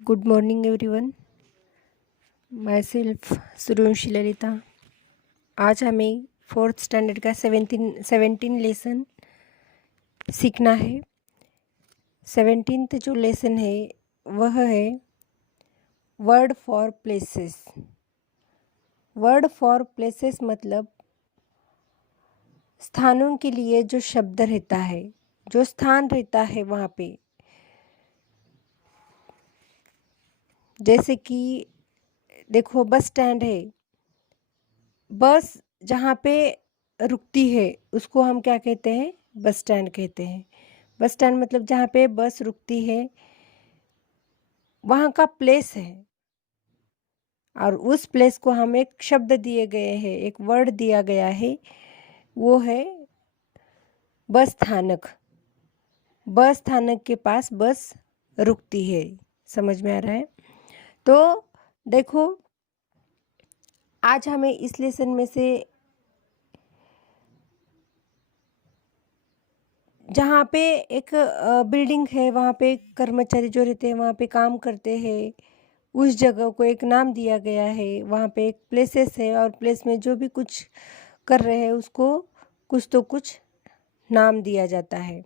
Good morning everyone. My self Suryavanshi Lalita. आज हमें fourth standard का 17 लेसन सीखना है। 17th जो लेसन है वह है word for places. Word for places मतलब स्थानों के लिए जो शब्द रहता है, जो स्थान रहता है वहाँ पे। जैसे कि देखो, बस स्टैंड है, बस जहाँ पे रुकती है उसको हम क्या कहते हैं? बस स्टैंड कहते हैं। बस स्टैंड मतलब जहाँ पे बस रुकती है वहाँ का प्लेस है, और उस प्लेस को हम एक शब्द दिए गए हैं, एक वर्ड दिया गया है, वो है बस स्थानक। बस स्थानक के पास बस रुकती है। समझ में आ रहा है? तो देखो, आज हमें इस लेसन में से जहाँ पे एक बिल्डिंग है, वहाँ पे कर्मचारी जो रहते हैं वहाँ पे काम करते हैं, उस जगह को एक नाम दिया गया है। वहाँ पे एक प्लेसेस है, और प्लेस में जो भी कुछ कर रहे हैं उसको कुछ तो कुछ नाम दिया जाता है।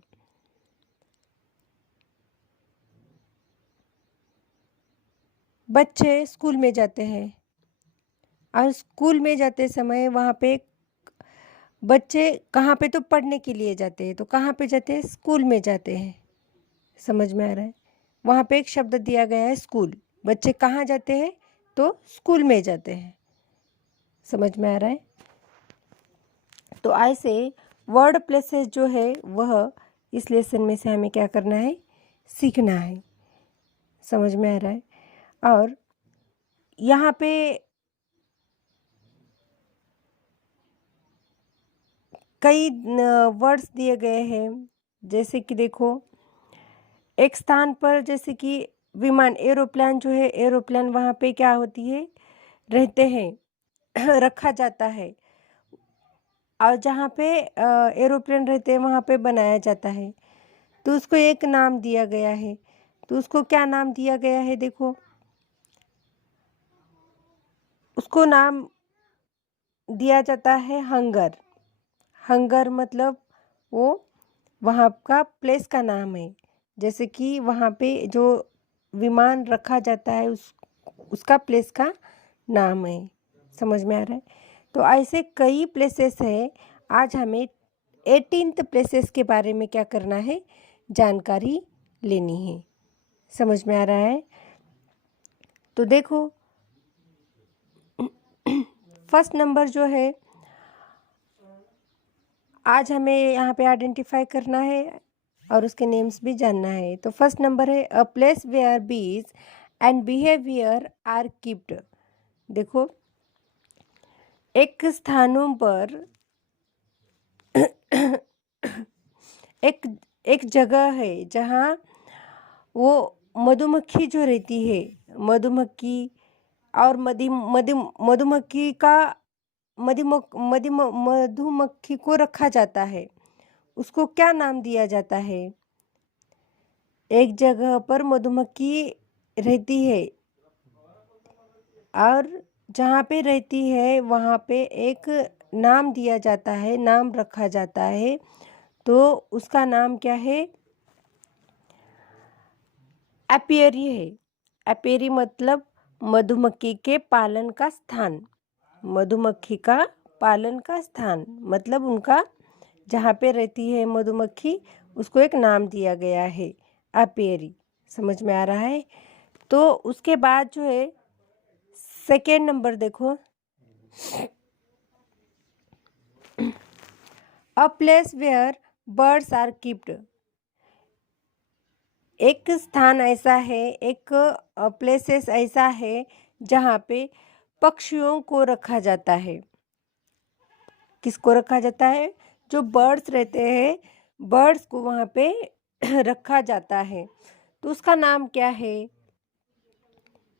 बच्चे स्कूल में जाते हैं, और स्कूल में जाते समय वहाँ पे बच्चे कहाँ पे तो पढ़ने के लिए जाते हैं, तो कहाँ पे जाते हैं? स्कूल में जाते हैं। समझ में आ रहा है? वहाँ पे एक शब्द दिया गया है स्कूल। बच्चे कहाँ जाते हैं? तो स्कूल में जाते हैं। समझ में आ रहा है? तो ऐसे वर्ड प्लेसेस जो है वह इस लेसन में से हमें क्या करना है? सीखना है। समझ में आ रहा है? और यहाँ पे कई वर्ड्स दिए गए हैं। जैसे कि देखो, एक स्थान पर जैसे कि विमान, एरोप्लेन जो है, एरोप्लेन वहाँ पे क्या होती है? रहते हैं रखा जाता है। और जहाँ पे एरोप्लेन रहते हैं वहाँ पे बनाया जाता है, तो उसको एक नाम दिया गया है। तो उसको क्या नाम दिया गया है? देखो, उसको नाम दिया जाता है हंगर। हंगर मतलब वो वहाँ का प्लेस का नाम है। जैसे कि वहाँ पे जो विमान रखा जाता है उसका प्लेस का नाम है। समझ में आ रहा है? तो ऐसे कई प्लेसेस हैं। आज हमें 18th प्लेसेस के बारे में क्या करना है? जानकारी लेनी है। समझ में आ रहा है? तो देखो, फर्स्ट नंबर जो है आज हमें यहाँ पे आइडेंटिफाई करना है और उसके नेम्स भी जानना है। तो फर्स्ट नंबर है अ प्लेस वेयर बीज एंड बिहेवियर आर कीप्ड। देखो, एक स्थानों पर एक एक जगह है जहाँ वो मधुमक्खी जो रहती है, मधुमक्खी और मधुमक्खी का मधुमक्खी को रखा जाता है। उसको क्या नाम दिया जाता है? एक जगह पर मधुमक्खी रहती है, और जहाँ पे रहती है वहाँ पे एक नाम दिया जाता है, नाम रखा जाता है। तो उसका नाम क्या है? एपियरी है। एपियरी मतलब मधुमक्खी के पालन का स्थान। मधुमक्खी का पालन का स्थान मतलब उनका जहाँ पे रहती है मधुमक्खी, उसको एक नाम दिया गया है, एपियरी। समझ में आ रहा है? तो उसके बाद जो है सेकेंड नंबर देखो, a place where birds are kept. एक स्थान ऐसा है, एक प्लेसेस ऐसा है जहाँ पे पक्षियों को रखा जाता है। किसको रखा जाता है? जो बर्ड्स रहते हैं, बर्ड्स को वहाँ पे रखा जाता है। तो उसका नाम क्या है?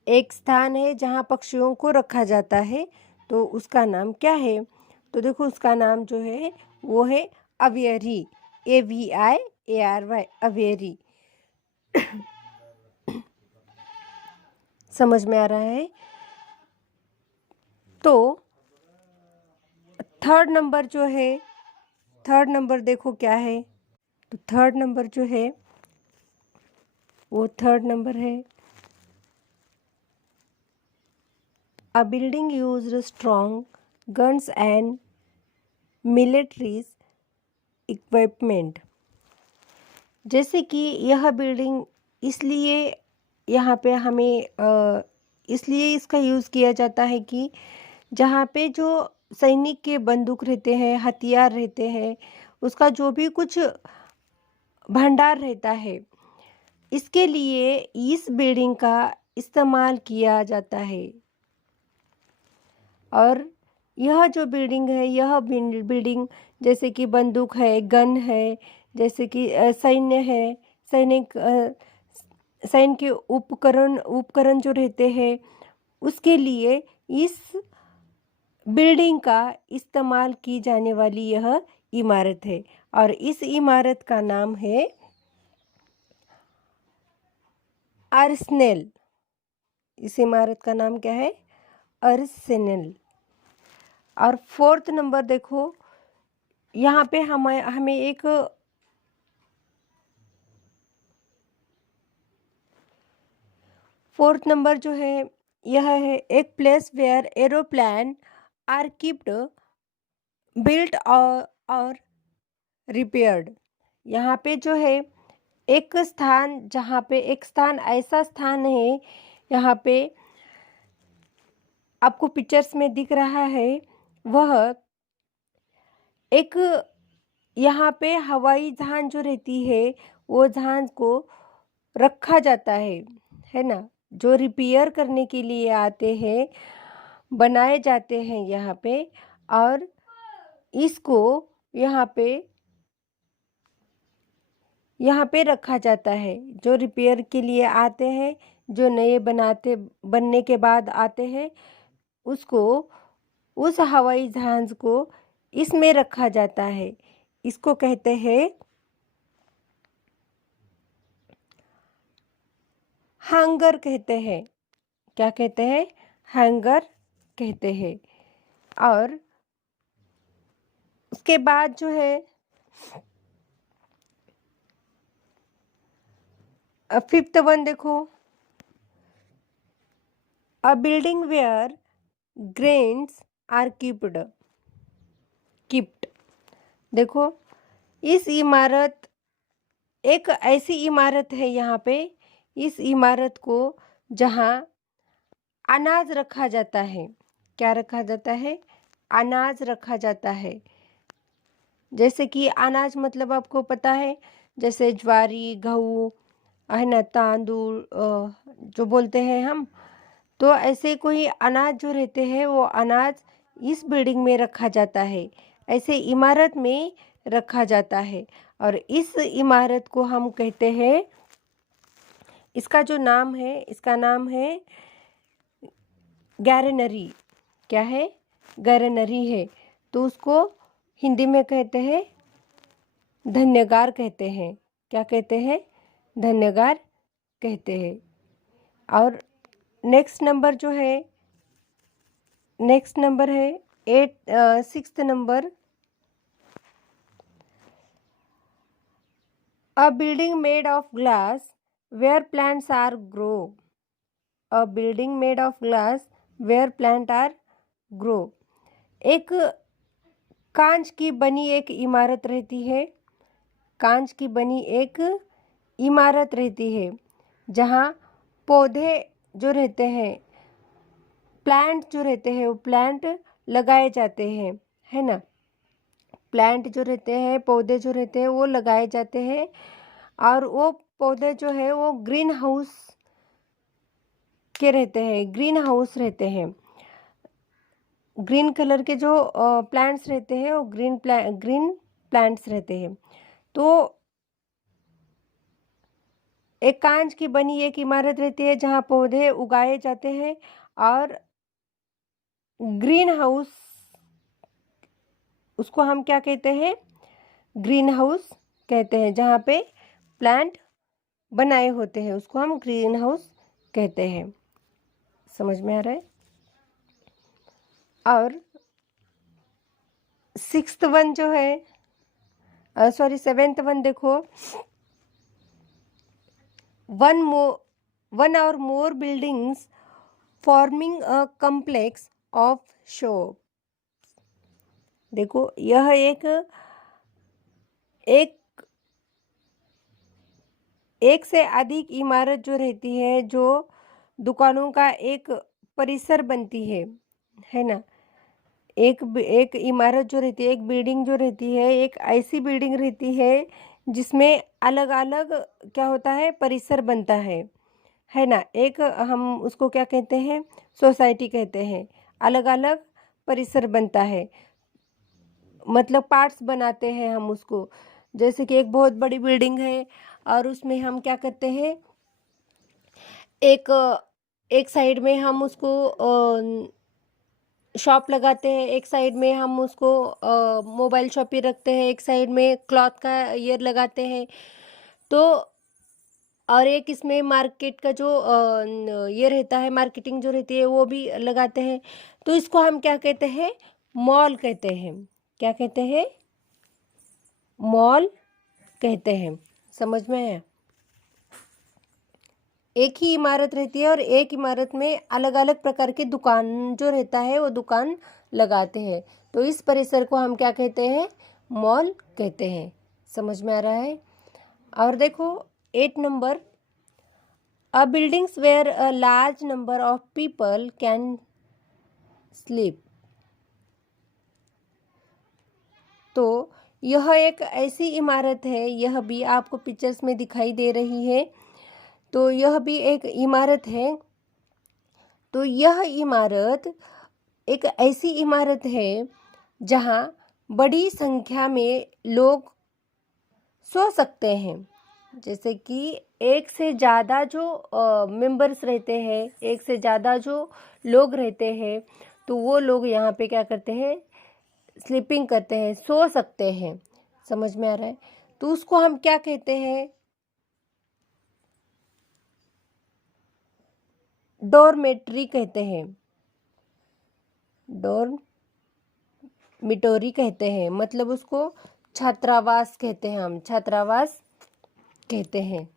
एक स्थान है जहाँ पक्षियों को रखा जाता है, तो उसका नाम क्या है? तो देखो, उसका नाम जो है वो है अवियरी। AVIARY, अवियरी। समझ में आ रहा है? तो थर्ड नंबर जो है, थर्ड नंबर देखो क्या है। तो थर्ड नंबर जो है वो थर्ड नंबर है, a building used strong guns and militaries equipment. जैसे कि यह बिल्डिंग इसलिए यहाँ पे हमें इसलिए इसका यूज़ किया जाता है कि जहाँ पे जो सैनिक के बंदूक रहते हैं, हथियार रहते हैं, उसका जो भी कुछ भंडार रहता है, इसके लिए इस बिल्डिंग का इस्तेमाल किया जाता है। और यह जो बिल्डिंग है, यह बिल्डिंग जैसे कि बंदूक है, गन है, जैसे कि सैन्य है, सैनिक सैन्य के उपकरण जो रहते हैं, उसके लिए इस बिल्डिंग का इस्तेमाल की जाने वाली यह इमारत है। और इस इमारत का नाम है आर्सेनल। इस इमारत का नाम क्या है? आर्सेनल। और फोर्थ नंबर देखो, यहाँ पे हमें एक फोर्थ नंबर जो है यह है, एक place where aeroplane are kept built और रिपेयर्ड। यहाँ पे जो है एक स्थान, जहाँ पे एक स्थान, ऐसा स्थान है, यहाँ पे आपको पिक्चर्स में दिख रहा है, वह एक, यहाँ पे हवाई जहाज जो रहती है, वो जहाज को रखा जाता है ना, जो रिपेयर करने के लिए आते हैं, बनाए जाते हैं यहाँ पे। और इसको यहाँ पे रखा जाता है, जो रिपेयर के लिए आते हैं, जो नए बनने के बाद आते हैं, उसको, उस हवाई जहाज को इसमें रखा जाता है। इसको कहते हैं हैंगर कहते हैं। क्या कहते हैं? हैंगर कहते हैं। और उसके बाद जो है फिफ्थ वन देखो, a building where grains are kept. देखो, इस इमारत, एक ऐसी इमारत है यहाँ पे, इस इमारत को जहाँ अनाज रखा जाता है। क्या रखा जाता है? अनाज रखा जाता है। जैसे कि अनाज मतलब आपको पता है, जैसे ज्वारी, गेहूँ है ना, तांदूळ जो बोलते हैं हम। तो ऐसे कोई अनाज जो रहते हैं, वो अनाज इस बिल्डिंग में रखा जाता है, ऐसे इमारत में रखा जाता है। और इस इमारत को हम कहते हैं, इसका जो नाम है, इसका नाम है गैरेनरी। क्या है? गैरेनरी है। तो उसको हिंदी में कहते हैं धन्यगार कहते हैं। क्या कहते हैं? धन्यगार कहते हैं। और नेक्स्ट नंबर जो है, नेक्स्ट नंबर है sixth number, a building made of glass where plants are grow. A building made of glass where plant are grow. एक कांच की बनी एक इमारत रहती है, कांच की बनी एक इमारत रहती है, जहाँ पौधे जो रहते हैं, प्लांट जो रहते हैं, वो प्लांट लगाए जाते हैं, है ना। प्लांट जो रहते हैं, पौधे जो रहते हैं, वो लगाए जाते हैं। और वो पौधे जो है वो ग्रीन हाउस के रहते हैं, ग्रीन हाउस रहते हैं। ग्रीन कलर के जो प्लांट्स रहते हैं, वो ग्रीन प्लांट्स रहते हैं। तो एक कांच की बनी एक इमारत रहती है, जहाँ पौधे उगाए जाते हैं। और ग्रीन हाउस, उसको हम क्या कहते हैं? ग्रीन हाउस कहते हैं। जहाँ पे प्लांट बनाए होते हैं, उसको हम ग्रीन हाउस कहते हैं। समझ में आ रहा है। और सिक्स्थ वन जो है, सॉरी सेवेंथ वन देखो, one or more buildings forming a complex of shop. देखो यह एक एक एक से अधिक इमारत जो रहती है, जो दुकानों का एक परिसर बनती है ना। एक इमारत जो रहती है, एक बिल्डिंग जो रहती है, एक ऐसी बिल्डिंग रहती है जिसमें अलग अलग क्या होता है, परिसर बनता है ना। एक हम उसको क्या कहते हैं, सोसाइटी कहते हैं। अलग अलग परिसर बनता है, मतलब पार्ट्स बनाते हैं हम उसको। जैसे कि एक बहुत बड़ी बिल्डिंग है और उसमें हम क्या करते हैं, एक एक साइड में हम उसको शॉप लगाते हैं, एक साइड में हम उसको मोबाइल शॉप ही रखते हैं, एक साइड में क्लॉथ का ईयर लगाते हैं। तो और एक इसमें मार्केट का जो ये रहता है, मार्केटिंग जो रहती है वो भी लगाते हैं। तो इसको हम क्या कहते हैं, मॉल कहते हैं। क्या कहते हैं, मॉल कहते हैं। समझ में है। एक ही इमारत रहती है और एक इमारत में अलग अलग प्रकार के दुकान जो रहता है वो दुकान लगाते हैं। तो इस परिसर को हम क्या कहते हैं, मॉल कहते हैं। समझ में आ रहा है। और देखो 8 number, a buildings where a large number of people can sleep. तो यह एक ऐसी इमारत है, यह भी आपको पिक्चर्स में दिखाई दे रही है। तो यह भी एक इमारत है। तो यह इमारत एक ऐसी इमारत है जहाँ बड़ी संख्या में लोग सो सकते हैं। जैसे कि एक से ज़्यादा जो मेंबर्स रहते हैं, एक से ज़्यादा जो लोग रहते हैं, तो वो लोग यहाँ पे क्या करते हैं, स्लीपिंग करते हैं, सो सकते हैं। समझ में आ रहा है। तो उसको हम क्या कहते हैं, डॉर्मेट्री कहते हैं। डॉर्मिटोरी कहते हैं, मतलब उसको छात्रावास कहते हैं, हम छात्रावास कहते हैं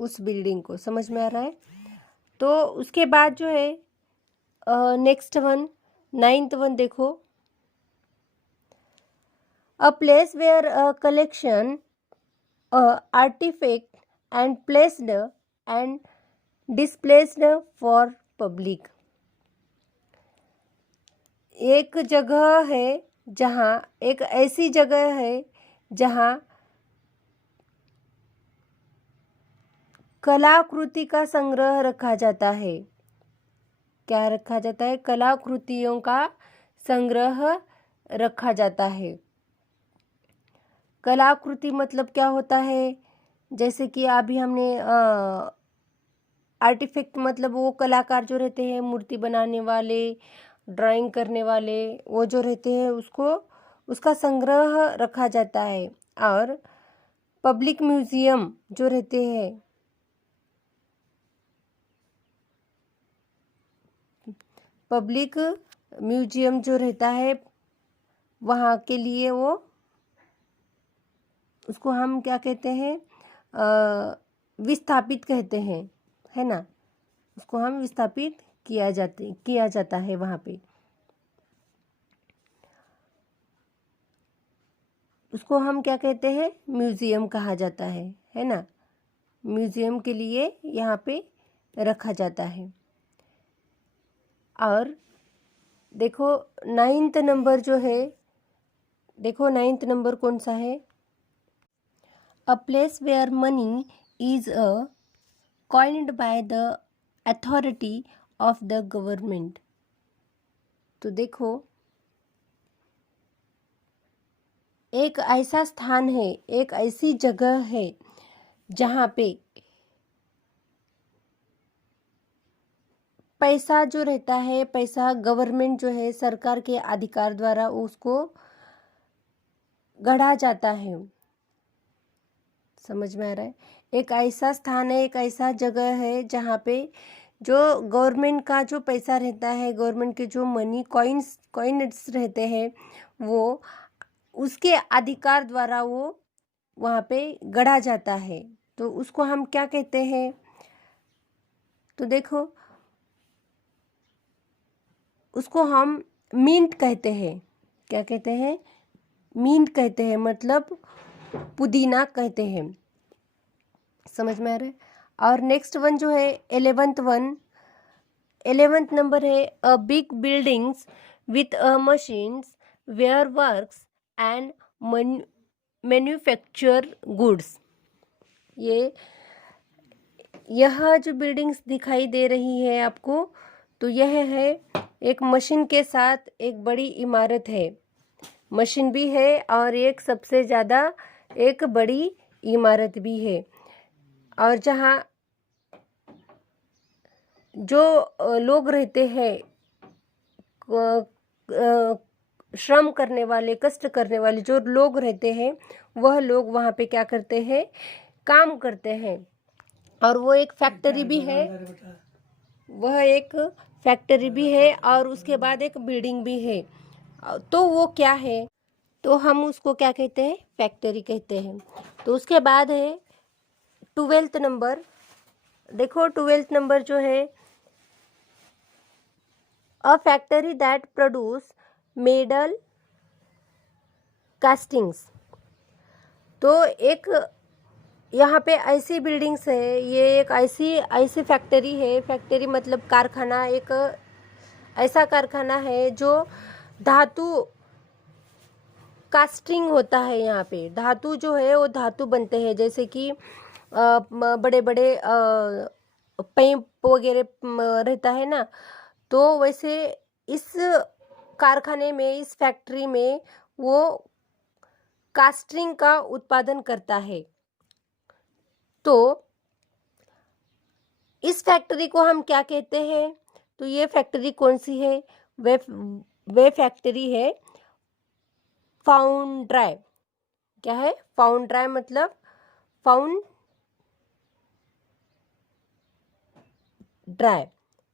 उस बिल्डिंग को। समझ में आ रहा है। तो उसके बाद जो है नेक्स्ट वन, 9th वन देखो, a place where a collection artifact and placed and displaced for public. एक जगह है जहाँ, एक ऐसी जगह है जहाँ कलाकृति का संग्रह रखा जाता है। क्या रखा जाता है, कलाकृतियों का संग्रह रखा जाता है। कलाकृति मतलब क्या होता है, जैसे कि अभी हमने आर्टिफैक्ट मतलब वो कलाकार जो रहते हैं, मूर्ति बनाने वाले, ड्राइंग करने वाले, वो जो रहते हैं उसको, उसका संग्रह रखा जाता है। और पब्लिक म्यूजियम जो रहते हैं, पब्लिक म्यूजियम जो रहता है, वहाँ के लिए वो, उसको हम क्या कहते हैं, विस्थापित कहते हैं, है ना। उसको हम विस्थापित किया जाता है वहाँ पे। उसको हम क्या कहते हैं, म्यूजियम कहा जाता है ना। म्यूजियम के लिए यहाँ पे रखा जाता है। और देखो 9th नंबर जो है, देखो 9th नंबर कौन सा है, a place where money is a coined by the authority of the government. तो देखो एक ऐसा स्थान है, एक ऐसी जगह है जहाँ पे पैसा जो रहता है, पैसा गवर्नमेंट जो है, सरकार के अधिकार द्वारा उसको गढ़ा जाता है। समझ में आ रहा है। एक ऐसा स्थान है, एक ऐसा जगह है जहाँ पे जो गवर्नमेंट का जो पैसा रहता है, गवर्नमेंट के जो मनी कॉइन्स रहते हैं, वो उसके अधिकार द्वारा वो वहाँ पे गढ़ा जाता है। तो उसको हम क्या कहते हैं? तो देखो, उसको हम मिंट कहते हैं। क्या कहते हैं? मिंट कहते हैं, मतलब पुदीना कहते हैं। समझ में आ रहा है? और नेक्स्ट वन जो है 11th नंबर है a big buildings with a machines where works and manufacture goods. यह जो बिल्डिंग्स दिखाई दे रही है आपको, तो यह है एक मशीन के साथ एक बड़ी इमारत है। मशीन भी है और एक सबसे ज़्यादा एक बड़ी इमारत भी है। और जहाँ जो लोग रहते हैं, श्रम करने वाले, कष्ट करने वाले जो लोग रहते हैं, वह लोग वहाँ पे क्या करते हैं? काम करते हैं। और वो एक फैक्ट्री भी है, वह एक फैक्ट्री भी है और उसके बाद एक बिल्डिंग भी है। तो वो क्या है? तो हम उसको क्या कहते हैं? फैक्ट्री कहते हैं। तो उसके बाद है 12th नंबर। देखो 12th नंबर जो है a factory that produce medal castings. तो एक यहाँ पे ऐसी बिल्डिंग्स है, ये एक ऐसी फैक्ट्री है। फैक्ट्री मतलब कारखाना, एक ऐसा कारखाना है जो धातु कास्टिंग होता है। यहाँ पे धातु जो है वो धातु बनते हैं, जैसे कि बड़े बड़े पाइप वगैरह रहता है ना, तो वैसे इस कारखाने में, इस फैक्ट्री में वो कास्टिंग का उत्पादन करता है। तो इस फैक्ट्री को हम क्या कहते हैं? तो ये फैक्ट्री कौन सी है? वे फैक्ट्री है फाउंड्राई। क्या है? फाउंड्राई मतलब फाउंड्राई।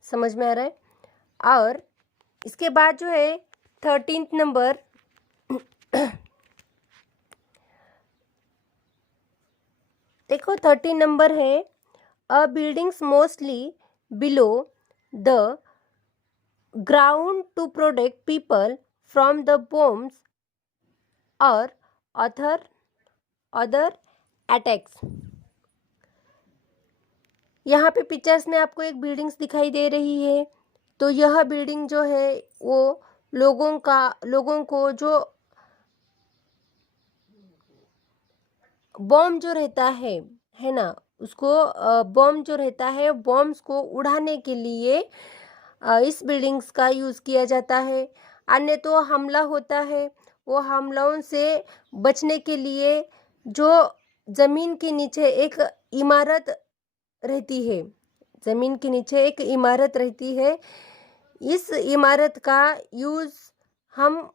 समझ में आ रहा है? और इसके बाद जो है 13th नंबर देखो 13 नंबर है a buildings mostly below the ground to protect people from the bombs और अदर अटैक्स। यहाँ पे पिक्चर्स में आपको एक बिल्डिंग्स दिखाई दे रही है। तो यह बिल्डिंग जो है वो लोगों को जो बॉम्ब जो रहता है ना, उसको बॉम्ब जो रहता है, बॉम्ब्स को उड़ाने के लिए इस बिल्डिंग्स का यूज़ किया जाता है। अन्य तो हमला होता है, वो हमलों से बचने के लिए जो ज़मीन के नीचे एक इमारत रहती है, ज़मीन के नीचे एक इमारत रहती है, इस इमारत का यूज़ हम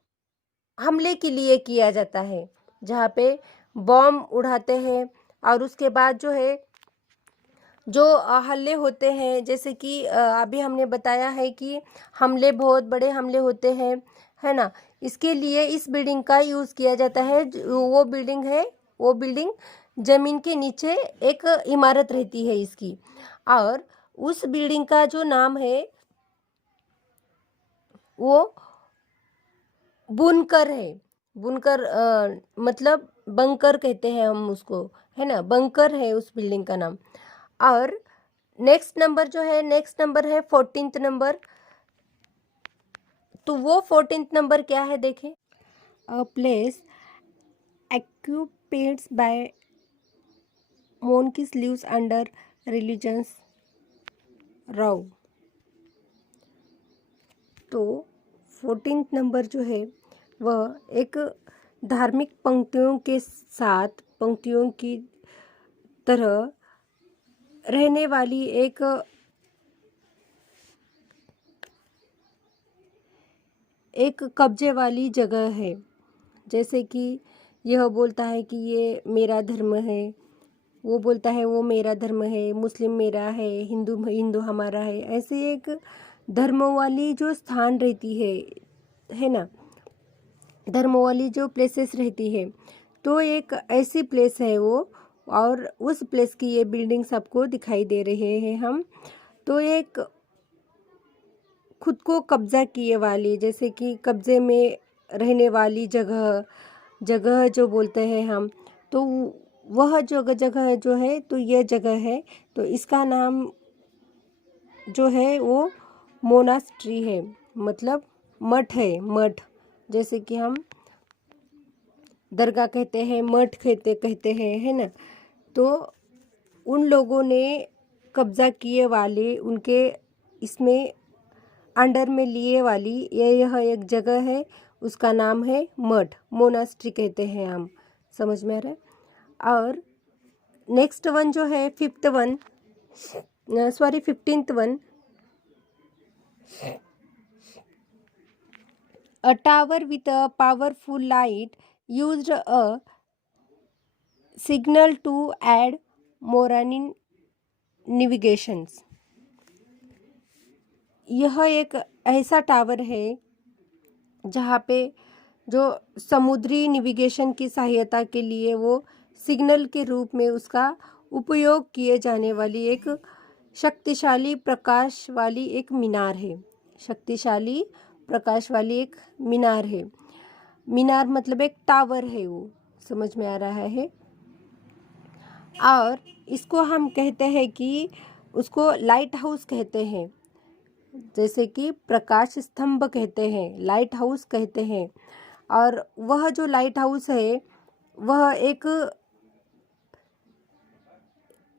हमले के लिए किया जाता है, जहाँ पे बॉम्ब उड़ाते हैं। और उसके बाद जो है जो हल्ले होते हैं, जैसे कि अभी हमने बताया है कि हमले, बहुत बड़े हमले होते हैं, है ना, इसके लिए इस बिल्डिंग का यूज़ किया जाता है। वो बिल्डिंग है, वो बिल्डिंग ज़मीन के नीचे एक इमारत रहती है इसकी, और उस बिल्डिंग का जो नाम है वो बुनकर है। बुनकर मतलब बंकर कहते हैं हम उसको, है ना, बंकर है उस बिल्डिंग का नाम। और नेक्स्ट नंबर जो है, नेक्स्ट नंबर है 14th नंबर। तो वो 14th नंबर क्या है? देखें, a place occupied by monkeys lives under religions Rao. तो 14th नंबर जो है वह एक धार्मिक पंक्तियों के साथ, पंक्तियों की तरह रहने वाली एक कब्जे वाली जगह है। जैसे कि यह बोलता है कि ये मेरा धर्म है, वो बोलता है वो मेरा धर्म है, मुस्लिम मेरा है, हिंदू हिंदू हमारा है। ऐसे एक धर्मों वाली जो स्थान रहती है ना, धर्मों वाली जो प्लेसेस रहती है, तो एक ऐसी प्लेस है वो, और उस प्लेस की ये बिल्डिंग्स आपको दिखाई दे रहे हैं हम। तो एक खुद को कब्जा किए वाली, जैसे कि कब्जे में रहने वाली जगह, जगह जो बोलते हैं हम, तो वह जगह जो है, तो यह जगह है, तो इसका नाम जो है वो मोनास्ट्री है, मतलब मठ है, मठ। जैसे कि हम दरगाह कहते हैं, मठ कहते हैं, है ना। तो उन लोगों ने कब्जा किए वाले, उनके इसमें अंडर में लिए वाली यह एक जगह है, उसका नाम है मठ, मोनास्ट्री कहते हैं हम। समझ में आ रहा है। और नेक्स्ट वन जो है, 15th one, a tower with a powerful light used a signal to aid marine navigations। यह एक ऐसा टावर है जहाँ पे जो समुद्री नेविगेशन की सहायता के लिए वो सिग्नल के रूप में उसका उपयोग किए जाने वाली एक शक्तिशाली प्रकाश वाली एक मीनार है। शक्तिशाली प्रकाश वाली एक मीनार है। मीनार मतलब एक टावर है वो, समझ में आ रहा है। और इसको हम कहते हैं कि उसको लाइट हाउस कहते हैं, जैसे कि प्रकाश स्तंभ कहते हैं, लाइट हाउस कहते हैं। और वह जो लाइट हाउस है वह एक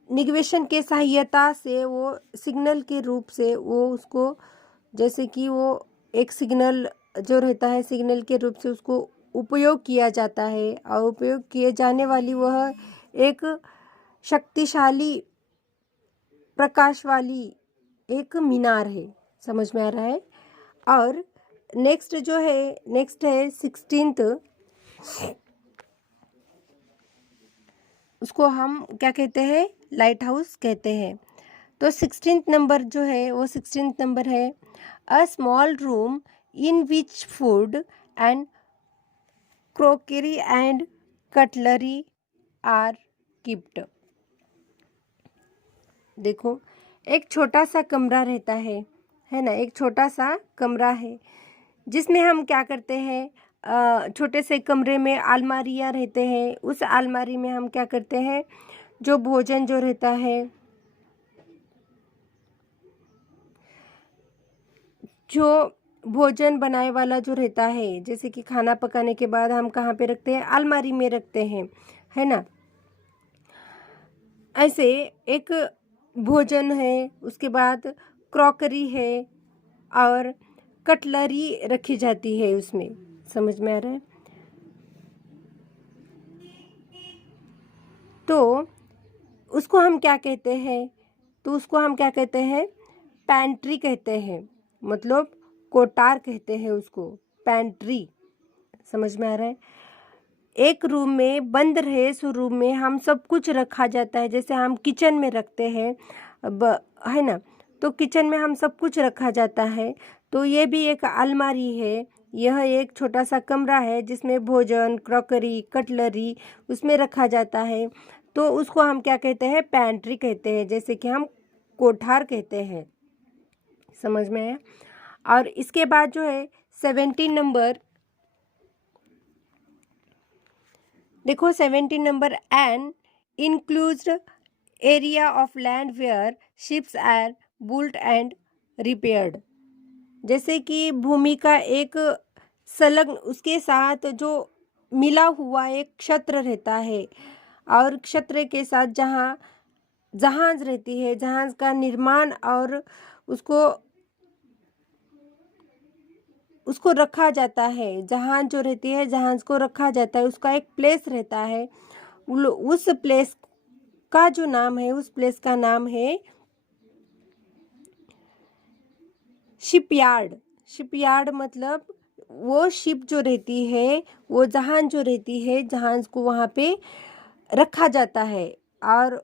नेविगेशन के सहायता से वो सिग्नल के रूप से वो उसको, जैसे कि वो एक सिग्नल जो रहता है, सिग्नल के रूप से उसको उपयोग किया जाता है। और उपयोग किए जाने वाली वह एक शक्तिशाली प्रकाश वाली एक मीनार है। समझ में आ रहा है। और नेक्स्ट जो है, नेक्स्ट है 16th, उसको हम क्या कहते हैं, लाइट हाउस कहते हैं। तो 16th नंबर जो है वो 16th नंबर है, a small room in which food and crockery and cutlery are kept. देखो, एक छोटा सा कमरा रहता है ना, एक छोटा सा कमरा है जिसमें हम क्या करते हैं, छोटे से कमरे में अलमारियाँ रहते हैं। उस अलमारी में हम क्या करते हैं, जो भोजन जो रहता है, जो भोजन बनाए वाला जो रहता है, जैसे कि खाना पकाने के बाद हम कहाँ पे रखते हैं, अलमारी में रखते हैं, है ना। ऐसे एक भोजन है, उसके बाद क्रॉकरी है और कटलरी रखी जाती है उसमें। समझ में आ रहा है। तो उसको हम क्या कहते हैं, तो उसको हम क्या कहते हैं, पैंट्री कहते हैं, मतलब कोठार कहते हैं उसको, पैंट्री। समझ में आ रहा है। एक रूम में बंद रहे, उस रूम में हम सब कुछ रखा जाता है, जैसे हम किचन में रखते हैं, है ना। तो किचन में हम सब कुछ रखा जाता है, तो ये भी एक अलमारी है। यह एक छोटा सा कमरा है जिसमें भोजन, क्रॉकरी, कटलरी उसमें रखा जाता है। तो उसको हम क्या कहते हैं, पैंट्री कहते हैं, जैसे कि हम कोठार कहते हैं। समझ में आया। और इसके बाद जो है 17 नंबर, देखो 17 number, an enclosed area of land where ships are built and repaired. जैसे कि भूमि का एक संलग्न, उसके साथ जो मिला हुआ एक क्षेत्र रहता है, और क्षेत्र के साथ जहाँ जहाज रहती है, जहाज का निर्माण और उसको रखा जाता है। जहाज जो रहती है, जहाज को रखा जाता है, उसका एक प्लेस रहता है। उस प्लेस का जो नाम है, उस प्लेस का नाम है शिपयार्ड। शिपयार्ड मतलब वो शिप जो रहती है, वो जहाज जो रहती है, जहाज को वहाँ पे रखा जाता है। और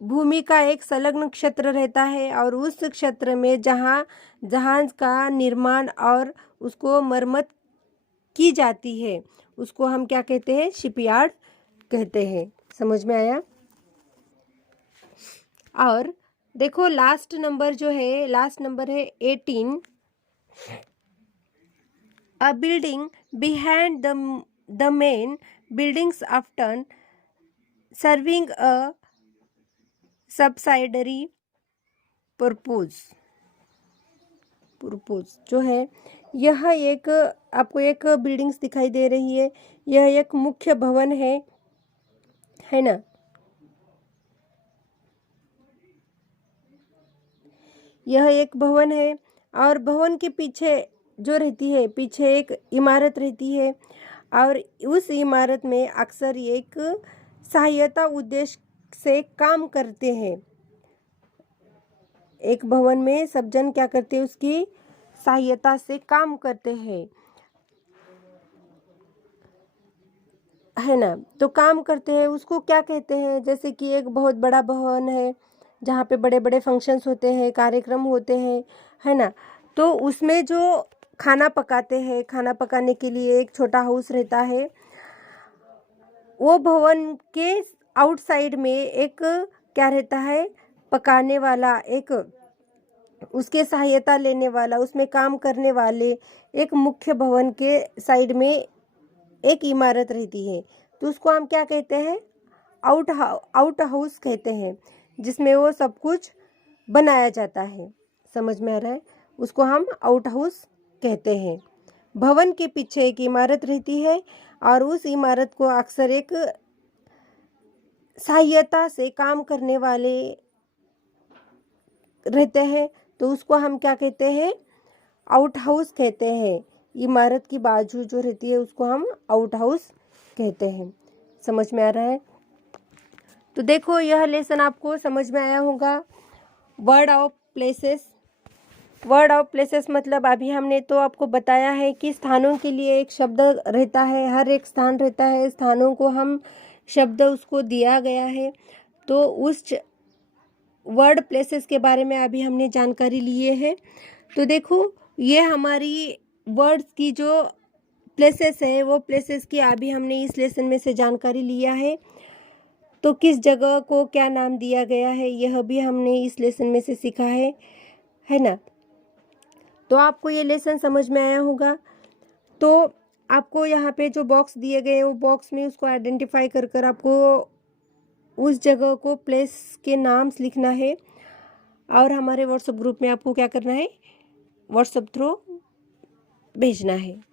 भूमि का एक संलग्न क्षेत्र रहता है और उस क्षेत्र में जहाँ जहाज का निर्माण और उसको मरम्मत की जाती है उसको हम क्या कहते हैं? शिपयार्ड कहते हैं। समझ में आया? और देखो लास्ट नंबर जो है, लास्ट नंबर है 18। A building behind the main buildings often serving a subsidiary purpose जो है, यह एक आपको एक बिल्डिंग्स दिखाई दे रही है। यह एक मुख्य भवन है ना? यह एक भवन है और भवन के पीछे जो रहती है, पीछे एक इमारत रहती है और उस इमारत में अक्सर एक सहायता उद्देश्य से काम करते हैं। एक भवन में सब जन क्या करते हैं? उसकी सहायता से काम करते हैं, है ना? तो काम करते हैं उसको क्या कहते हैं? जैसे कि एक बहुत बड़ा भवन है जहाँ पे बड़े बड़े फंक्शंस होते हैं, कार्यक्रम होते हैं, है ना? तो उसमें जो खाना पकाते हैं, खाना पकाने के लिए एक छोटा हाउस रहता है। वो भवन के आउटसाइड में एक क्या रहता है? पकाने वाला, एक उसके सहायता लेने वाला, उसमें काम करने वाले एक मुख्य भवन के साइड में एक इमारत रहती है। तो उसको हम क्या कहते हैं? आउट हाउस कहते हैं, जिसमें वो सब कुछ बनाया जाता है। समझ में आ रहा है? उसको हम आउट हाउस कहते हैं। भवन के पीछे एक इमारत रहती है और उस इमारत को अक्सर एक सहायता से काम करने वाले रहते हैं, तो उसको हम क्या कहते हैं? आउट हाउस कहते हैं। इमारत की बाजू जो रहती है उसको हम आउट हाउस कहते हैं। समझ में आ रहा है? तो देखो यह लेसन आपको समझ में आया होगा। Word of places. Word of places मतलब अभी हमने तो आपको बताया है कि स्थानों के लिए एक शब्द रहता है, हर एक स्थान रहता है, स्थानों को हम शब्द उसको दिया गया है। तो उस वर्ड प्लेसेस के बारे में अभी हमने जानकारी लिए है। तो देखो ये हमारी वर्ड्स की जो प्लेसेस है वो प्लेसेस की अभी हमने इस लेसन में से जानकारी लिया है। तो किस जगह को क्या नाम दिया गया है यह भी हमने इस लेसन में से सीखा है ना? तो आपको ये लेसन समझ में आया होगा। तो आपको यहाँ पे जो बॉक्स दिए गए हैं वो बॉक्स में उसको आइडेंटिफाई कर कर आपको उस जगह को प्लेस के नाम्स लिखना है और हमारे व्हाट्सएप ग्रुप में आपको क्या करना है? व्हाट्सएप थ्रू भेजना है।